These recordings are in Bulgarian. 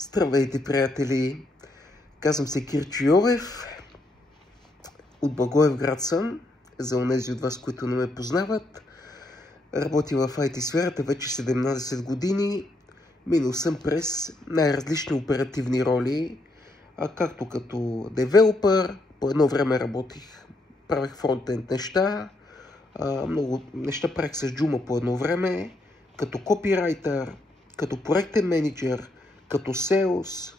Здравейте, приятели! Казвам се Кирчо Йовев. От Благоевград съм. За онези от вас, които не ме познават. Работя в IT сферата вече 17 години. Минал съм през най-различни оперативни роли, както като девелопър. По едно време правех фронтенд неща. Много неща правих с Joomla по едно време. Като копирайтър, като проектен менеджер, като Sales,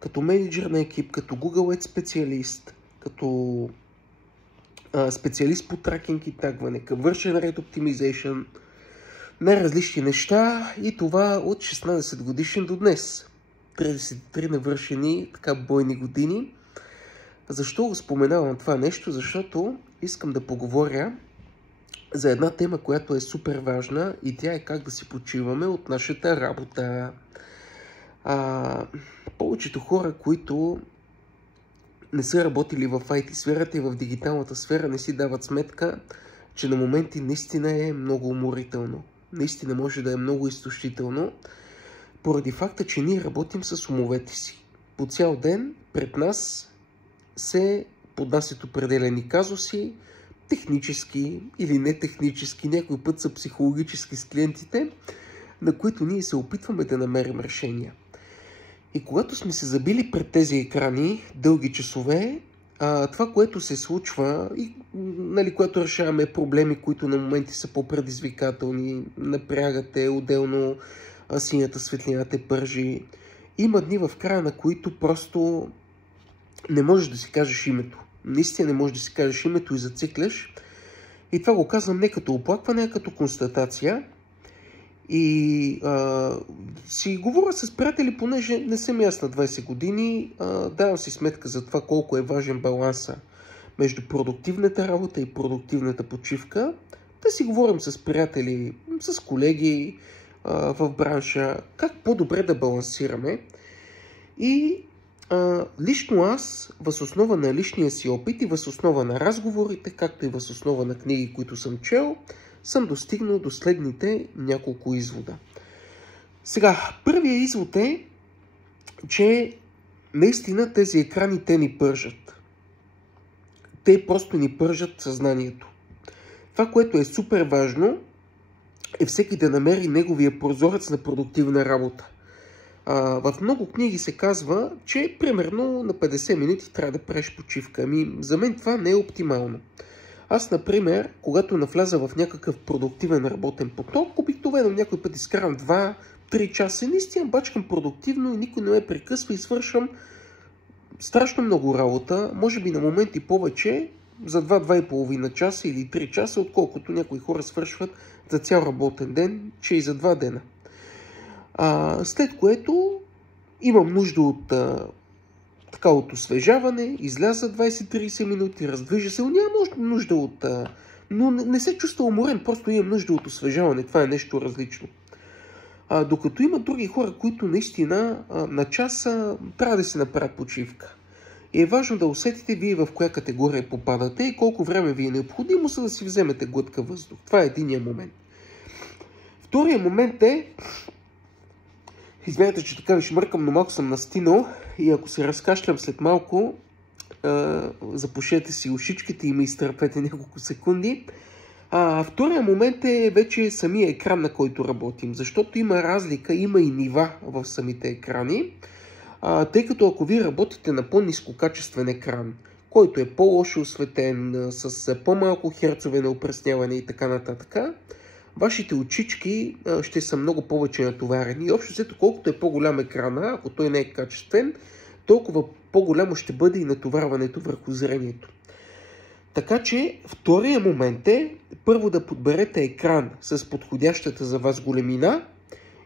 като менеджер на екип, като Google Ads специалист, като специалист по тракинг и тагване, Conversion Rate Optimization, най-различни неща, и това от 16 годишен до днес. 33 навършени така бойни години. Защо го споменавам това нещо? Защото искам да поговоря за една тема, която е супер важна, и тя е как да си почиваме от нашата работа. Повечето хора, които не са работили в IT сферата и в дигиталната сфера, не си дават сметка, че на моменти наистина е много уморително. Наистина може да е много изтощително, поради факта, че ние работим с умовете си. По цял ден пред нас се поднасят определени казуси, технически или не технически, някой път са психологически с клиентите, на които ние се опитваме да намерим решения. И когато сме се забили пред тези екрани дълги часове, това, което се случва, и когато решаваме проблеми, които на моменти са по-предизвикателни, напрягате отделно, синята светлина те пържи, има дни в края, на които просто не можеш да си кажеш името. Наистина не можеш да си кажеш името и зацикляш. И това го казвам не като оплакване, а като констатация. И си говоря с приятели, понеже не съм аз на 20 години, давам си сметка за това колко е важен баланса между продуктивната работа и продуктивната почивка. Да си говорим с приятели, с колеги в бранша, как по-добре да балансираме. И лично аз, въз основа на личния си опит и въз основа на разговорите, както и въз основа на книги, които съм чел, съм достигнал до следните няколко извода. Сега, първият извод е, че наистина тези екрани те ни пържат. Те просто ни пържат съзнанието. Това, което е супер важно, е всеки да намери неговия прозорец на продуктивна работа. В много книги се казва, че примерно на 50 минути трябва да правиш почивка. За мен това не е оптимално. Аз, например, когато навляза в някакъв продуктивен работен поток, обикновено някой път изкарам 2-3 часа, наистина бачкам продуктивно и никой не ме прекъсва и свършвам страшно много работа, може би на моменти повече, за 2-2,5 часа или 3 часа, отколкото някои хора свършват за цял работен ден, че и за 2 дена. След което имам нужда от освежаване, изляза 20-30 минути, раздвижа се, няма нужда от... но не се чувства уморен, просто имам нужда от освежаване, това е нещо различно. Докато има други хора, които наистина на часа трябва да се направят почивка. И е важно да усетите вие в коя категория попадате и колко време ви е необходимо, за да си вземете глътка въздух. Това е единия момент. Втория момент е... Извинете, че така ви шмъркам, но малко съм настинал и ако се разкашлям след малко, запушете си ушичките и ме изтърпете няколко секунди. Втория момент е вече самия екран, на който работим, защото има разлика, има и нива в самите екрани, тъй като ако вие работите на по-нискокачествен екран, който е по-лошо осветен, с по-малко херцове на опресняване и така нататък, вашите очички ще са много повече натоварени. И общо взето, колкото е по-голям екрана, ако той не е качествен, толкова по-голямо ще бъде и натоварването върху зрението. Така че втория момент е първо да подберете екран с подходящата за вас големина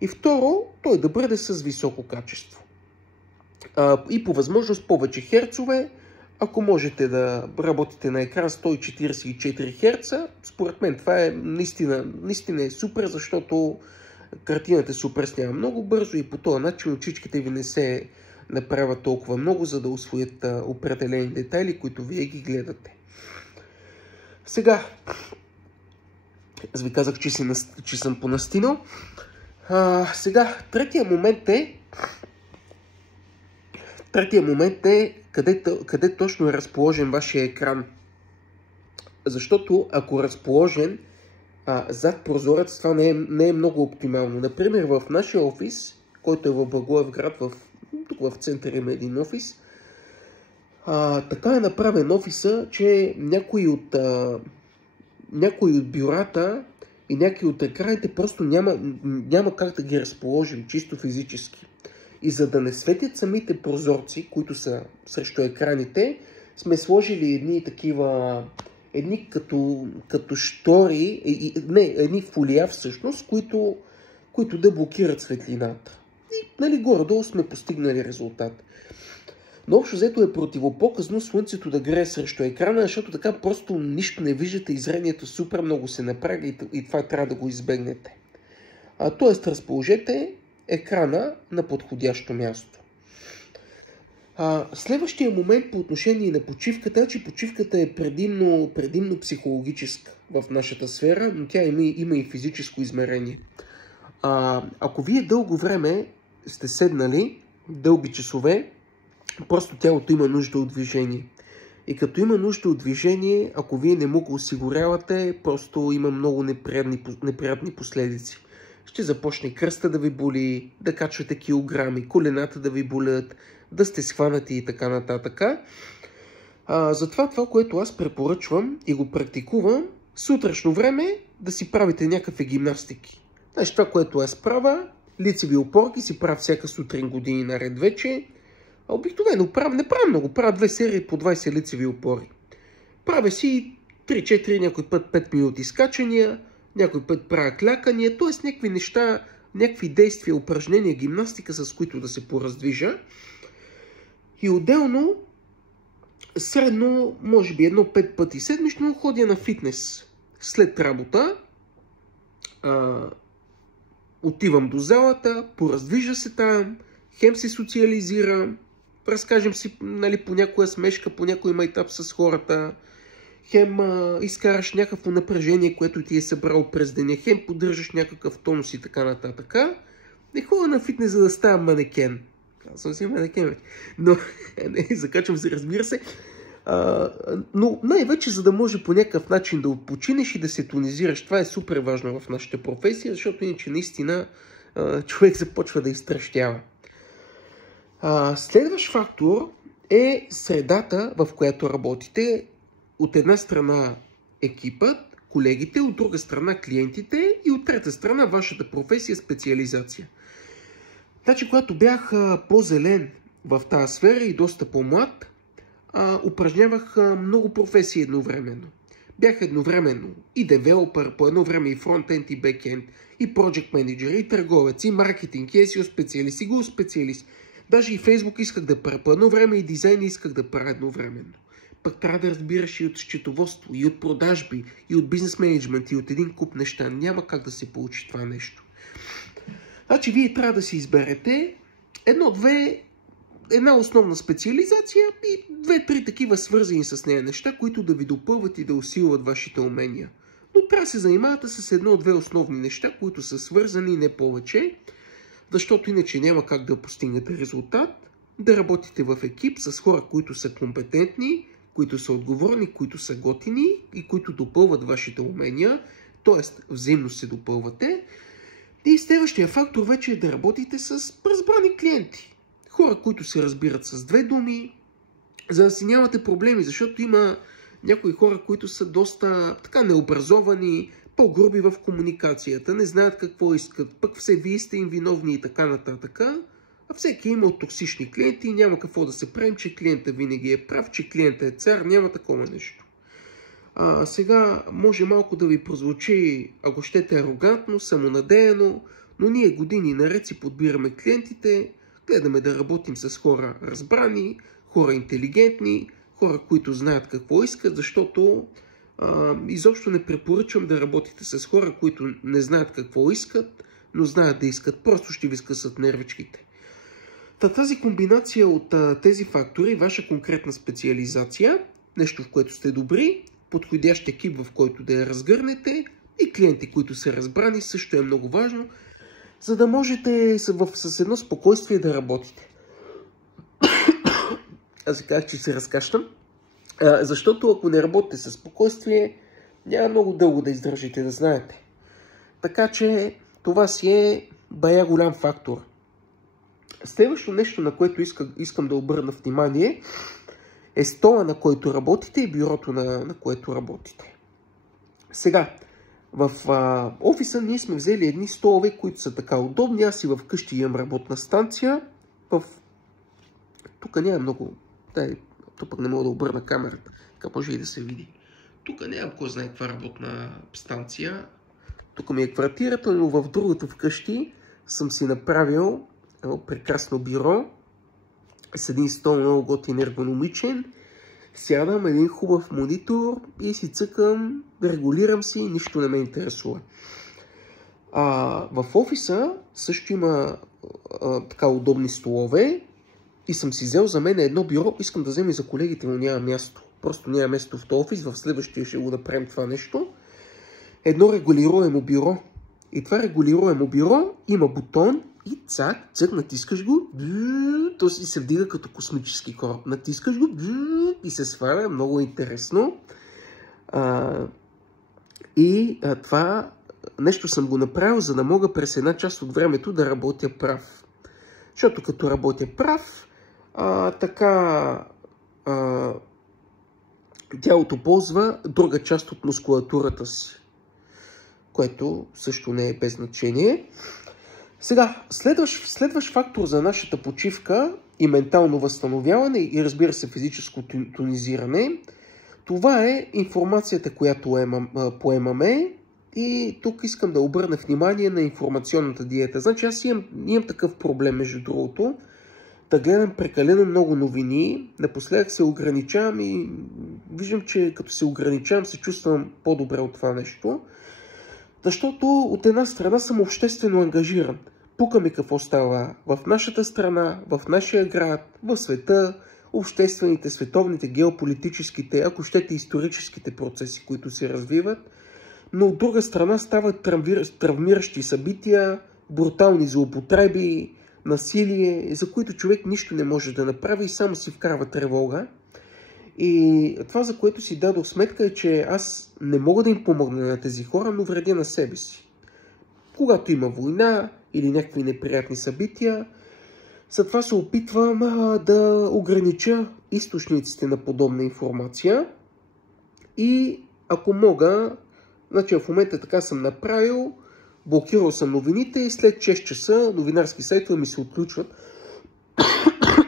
и второ, той да бъде с високо качество. И по възможност повече херцове. Ако можете да работите на екран 144 Hz, според мен това е наистина е супер, защото картината се опреснява много бързо и по този начин очичките ви не се направят толкова много, за да усвоят определени детайли, които вие ги гледате. Сега, аз ви казах, че съм понастинал. Сега, третия момент е Третия момент е къде точно е разположен вашия екран. Защото ако разположен зад прозорец, това не е много оптимално. Например, в нашия офис, който е в Благоевград, тук в центъра има един офис, така е направен офиса, че някои от бюрата и някои от екраните просто няма как да ги разположим чисто физически. И за да не светят самите прозорци, които са срещу екраните, сме сложили едни като штори, едни фолия всъщност, които да блокират светлината. И горе-долу сме постигнали резултат. Но общо взето е противопоказно слънцето да грее срещу екрана, защото така просто нищо не виждате и зрението супер много се напряга и това трябва да го избегнете. Тоест разположете екрана на подходящо място. Следващия момент по отношение на почивката, че почивката е предимно психологическа в нашата сфера, но тя има и физическо измерение. Ако вие дълго време сте седнали, дълги часове, просто тялото има нужда от движение. И като има нужда от движение, ако вие не му го осигурявате, просто има много неприятни последици. Ще започне кръста да ви боли, да качвате килограми, колената да ви болят, да сте схванати и така нататък. Затова това, което аз препоръчвам и го практикувам, сутрешно време да си правите някакви гимнастики. Значи това, което аз правя, лицеви опорки си правя всяка сутрин години наред вече. Обикновено не правя много, правя 2 серии по 20 лицеви опори. Правя си 3-4, някой път 5 минути скачания, някой път правя клякания, т.е. някакви неща, някакви действия, упражнения, гимнастика, с които да се пораздвижа. И отделно, средно, може би 1-5 пъти седмично ходя на фитнес. След работа отивам до залата, пораздвижа се там, хем се социализирам, разкажем си по някоя смешка, по някой майтап с хората, хем изкараш някакво напрежение, което ти е събрал през деня, хем поддържаш някакъв тонус и така нататък. Не ходя на фитнес, за да ставам манекен. Казвам си манекен, но не, закачам се, разбира се. Но най-вече, за да може по някакъв начин да отпочинеш и да се тонизираш. Това е супер важно в нашата професия, защото иначе наистина човек започва да изтръщява. Следващ фактор е средата, в която работите. От една страна екипът, колегите, от друга страна клиентите и от трета страна вашата професия, специализация. Значи, когато бях по-зелен в тази сфера и доста по-млад, упражнявах много професии едновременно. Бях едновременно и девелопър, по едно време и фронтенд, и бекенд, и project менеджер, и търговец, и маркетинг, и SEO специалист, и Google специалист. Даже и Фейсбук исках да правя по едно време, и дизайн исках да правя едновременно. Пък трябва да разбираш и от счетоводство, и от продажби, и от бизнес менеджмент, и от един куп неща. Няма как да се получи това нещо. Значи вие трябва да си изберете една основна специализация и 2-3 такива свързани с нея неща, които да ви допълват и да усилват вашите умения. Но трябва да се занимавате с 1-2 основни неща, които са свързани, не повече, защото иначе няма как да постигнете резултат, да работите в екип с хора, които са компетентни, които са отговорни, които са готини и които допълват вашите умения, т.е. взаимно се допълвате. И следващия фактор вече е да работите с разбрани клиенти. Хора, които се разбират с 2 думи, за да си нямате проблеми, защото има някои хора, които са доста необразовани, по-груби в комуникацията, не знаят какво искат, пък все вие сте им виновни и така нататък. А всеки има от токсични клиенти и няма какво да се правим, че клиента винаги е прав, че клиента е цар, няма такова нещо. Сега може малко да ви прозвучи, ако щете, арогантно, самонадеяно, но ние години наред си подбираме клиентите, гледаме да работим с хора разбрани, хора интелигентни, хора, които знаят какво искат, защото изобщо не препоръчвам да работите с хора, които не знаят какво искат, но знаят да искат, просто ще ви скъсат нервичките. Тази комбинация от тези фактори, ваша конкретна специализация, нещо в което сте добри, подходящ екип, в който да я разгърнете и клиенти, които са разбрани, също е много важно, за да можете с едно спокойствие да работите. Аз ви казах, че се разкащам. Защото ако не работите със спокойствие, няма много дълго да издържите, да знаете. Така че това си е бая голям фактор. Следващо нещо, на което искам да обърна внимание, е стола, на който работите и бюрото, на което работите. Сега, в офиса ние сме взели едни столове, които са така удобни. Аз и в къщи имам работна станция. Тук няма много... Тук не мога да обърна камерата, така може и да се види. Тук нямам кой знае каква работна станция. Тук ми е квартирата, но в другото вкъщи съм си направил прекрасно бюро с един стол много готин ергономичен. Сядам един хубав монитор и си цъкам, регулирам си, нищо не ме интересува. В офиса също има така удобни столове и съм си взел за мен едно бюро. Искам да взема и за колегите, но няма място. Просто няма място в този офис, в следващия ще го направим това нещо. Едно регулируемо бюро. И това регулируемо бюро има бутон и цак, натискаш го, то си се вдига като космически кораб. Натискаш го и се сваля, много интересно. Това нещо съм го направил, за да мога през една част от времето да работя прав. Защото като работя прав, тялото ползва друга част от мускулатурата си, което също не е без значение. Сега, следващ фактор за нашата почивка и ментално възстановяване и разбира се физическо тонизиране, това е информацията, която поемаме, и тук искам да обърна внимание на информационната диета. Значи аз имам такъв проблем, между другото, да гледам прекалено много новини. Напоследък се ограничавам и виждам, че като се ограничавам се чувствам по-добре от това нещо. Защото от една страна съм обществено ангажиран. Пука ми какво става в нашата страна, в нашия град, в света, обществените, световните, геополитическите, ако щете историческите процеси, които се развиват. Но от друга страна стават травмиращи събития, брутални злоупотреби, насилие, за които човек нищо не може да направи и само си вкарва тревога. И това, за което си дадох сметка, е, че аз не мога да им помогна на тези хора, но вредя на себе си. Когато има война или някакви неприятни събития, затова се опитвам да огранича източниците на подобна информация. И ако мога, значи в момента така съм направил, блокирал съм новините и след 6 часа новинарски сайтове ми се отключват.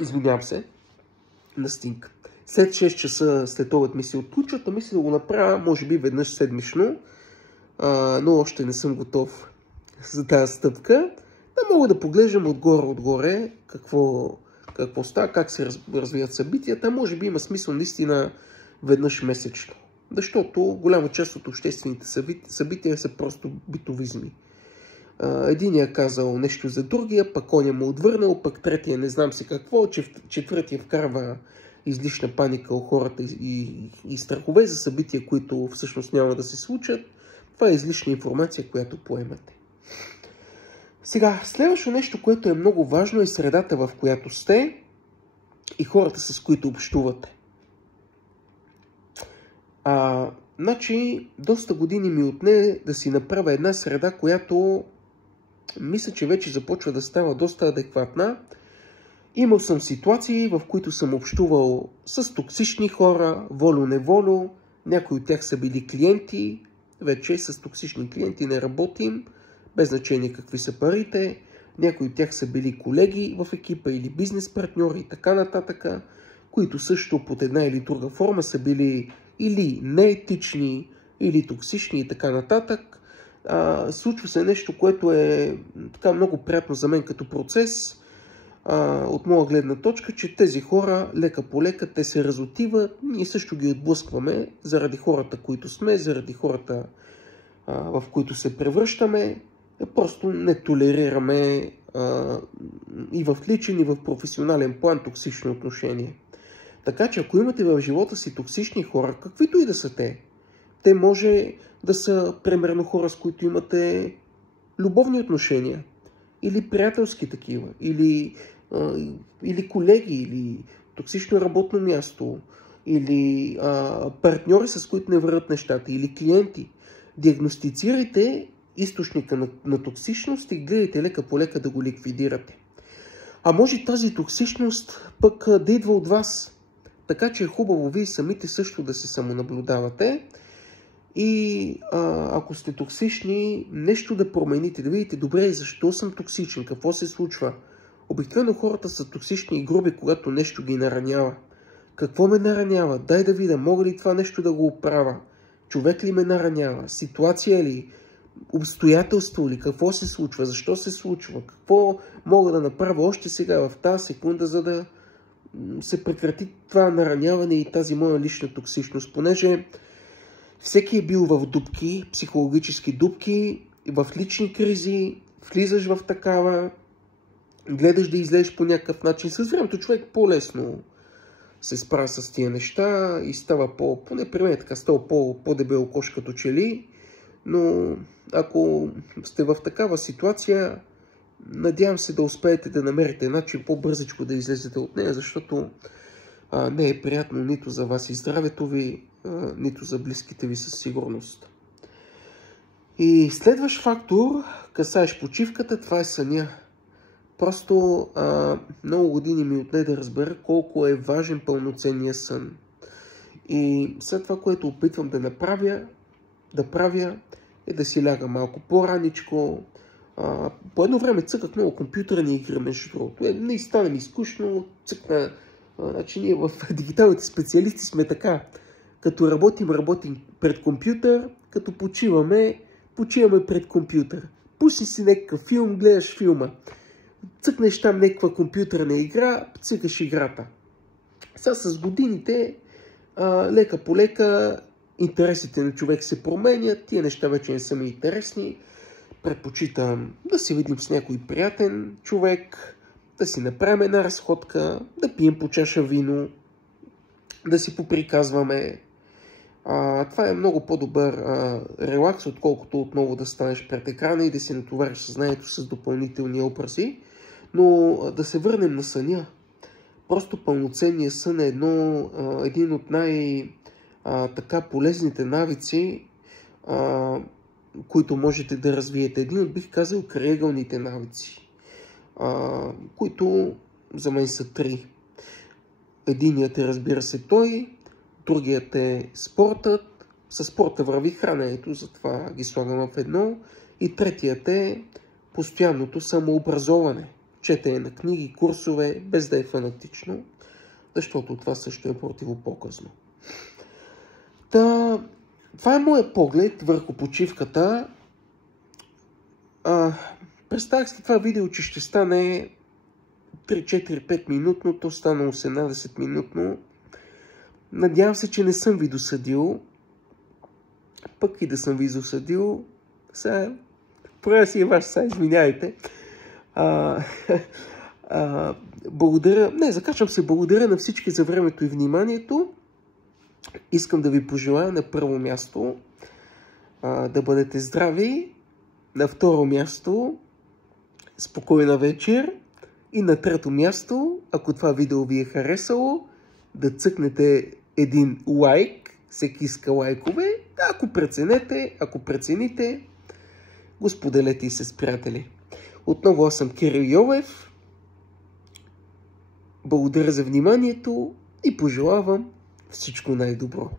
Извинявам се, настинка. След 6 часа след обед ми се отключват, а мисля да го направя, може би веднъж седмично, но още не съм готов за тази стъпка. Да мога да поглеждам отгоре какво става, как се развият събитията. Може би има смисъл наистина веднъж месечно. Защото голяма част от обществените събития са просто битовизми. Единия казал нещо за другия, пък оня му отвърнал, пък третия не знам си какво, четвъртия вкарва излишна паника у хората и страхове за събития, които всъщност няма да се случат. Това е излишна информация, която поемате. Сега, следващо нещо, което е много важно, е средата, в която сте и хората, с които общувате. Значи, доста години ми отне да си направя една среда, която мисля, че вече започва да става доста адекватна. Имал съм ситуации, в които съм общувал с токсични хора, волю-неволю. Някои от тях са били клиенти. Вече с токсични клиенти не работим, без значение какви са парите. Някои от тях са били колеги в екипа или бизнес партньори и така нататък, които също под една или друга форма са били или неетични, или токсични и така нататък. Случва се нещо, което е така много приятно за мен като процес. От моя гледна точка, че тези хора лека по лека те се разотиват, ние също ги отблъскваме заради хората, които сме, заради хората, в които се превръщаме. Просто не толерираме и в личен, и в професионален план токсично отношение. Така че ако имате в живота си токсични хора, каквито и да са те може да са примерно хора, с които имате любовни отношения, или приятелски такива, или колеги, или токсично работно място, или партньори, с които не върват нещата, или клиенти. Диагностицирайте източника на токсичност и гледайте лека по лека да го ликвидирате. А може тази токсичност пък да идва от вас. Така че е хубаво вие самите също да се самонаблюдавате и ако сте токсични, нещо да промените, да видите добре защо съм токсичен, какво се случва. Обикновено хората са токсични и груби, когато нещо ги наранява. Какво ме наранява? Дай да видя, мога ли това нещо да го оправя? Човек ли ме наранява? Ситуация ли? Обстоятелство ли? Какво се случва? Защо се случва? Какво мога да направя още сега в тази секунда, за да се прекрати това нараняване и тази моя лична токсичност? Понеже всеки е бил в дупки, психологически дупки, в лични кризи, влизаш в такава, гледаш да излезеш по някакъв начин. С времето човек по-лесно се справя с тия неща и става поне при мен така, става по-дебел кош като че ли. Но ако сте в такава ситуация, надявам се да успеете да намерите начин по-бързичко да излезете от нея, защото не е приятно нито за вас и здравето ви, нито за близките ви със сигурност. И следващ фактор, касаеш почивката, това е съня. Просто много години ми отне да разбера колко е важен пълноценния сън. И след това, което опитвам да правя, е да си ляга малко по-раничко. По едно време цъках много компютърни игри, между другото. Не стана ми скучно, цъкна. Значи ние в дигиталните специалисти сме така. Като работим пред компютър, като почиваме пред компютър. Пусни си някакъв филм, гледаш филма. Цъкнеш там някаква компютърна игра, цъкаш играта. Сега с годините, лека по лека, интересите на човек се променят, тия неща вече не са ми интересни. Предпочитам да се видим с някой приятен човек, да си направим една разходка, да пием по чаша вино, да си поприказваме. Това е много по-добър релакс, отколкото отново да станеш пред екрана и да си натовариш съзнанието с допълнителни образи. Но да се върнем на съня. Просто пълноценният сън е един от така полезните навици, които можете да развиете. Един от, бих казал, крайъгълните навици, които за мен са 3. Единият е, разбира се, той, другият е спортът. Със спорта върви храненето, затова ги слагам в едно. И третият е постоянното самообразоване. Четене на книги, курсове, без да е фанатично, защото това също е противопоказно. Това е моят поглед върху почивката. Представях си това видео, че ще стане 3-4-5 минутно, то стана 18 минутно. Надявам се, че не съм ви досъдил. Пък и да съм ви досъдил, сега правя си и ваш, сега извиняйте. Закачвам се, благодаря на всички за времето и вниманието. Искам да ви пожелая на първо място да бъдете здрави, на второ място спокойна вечер и на трето място, ако това видео ви е харесало, да цъкнете един лайк, всеки иска лайкове, ако прецените, го споделете и с приятели. Отново аз съм Кирил Йовев. Благодаря за вниманието и пожелавам всичко най-добро.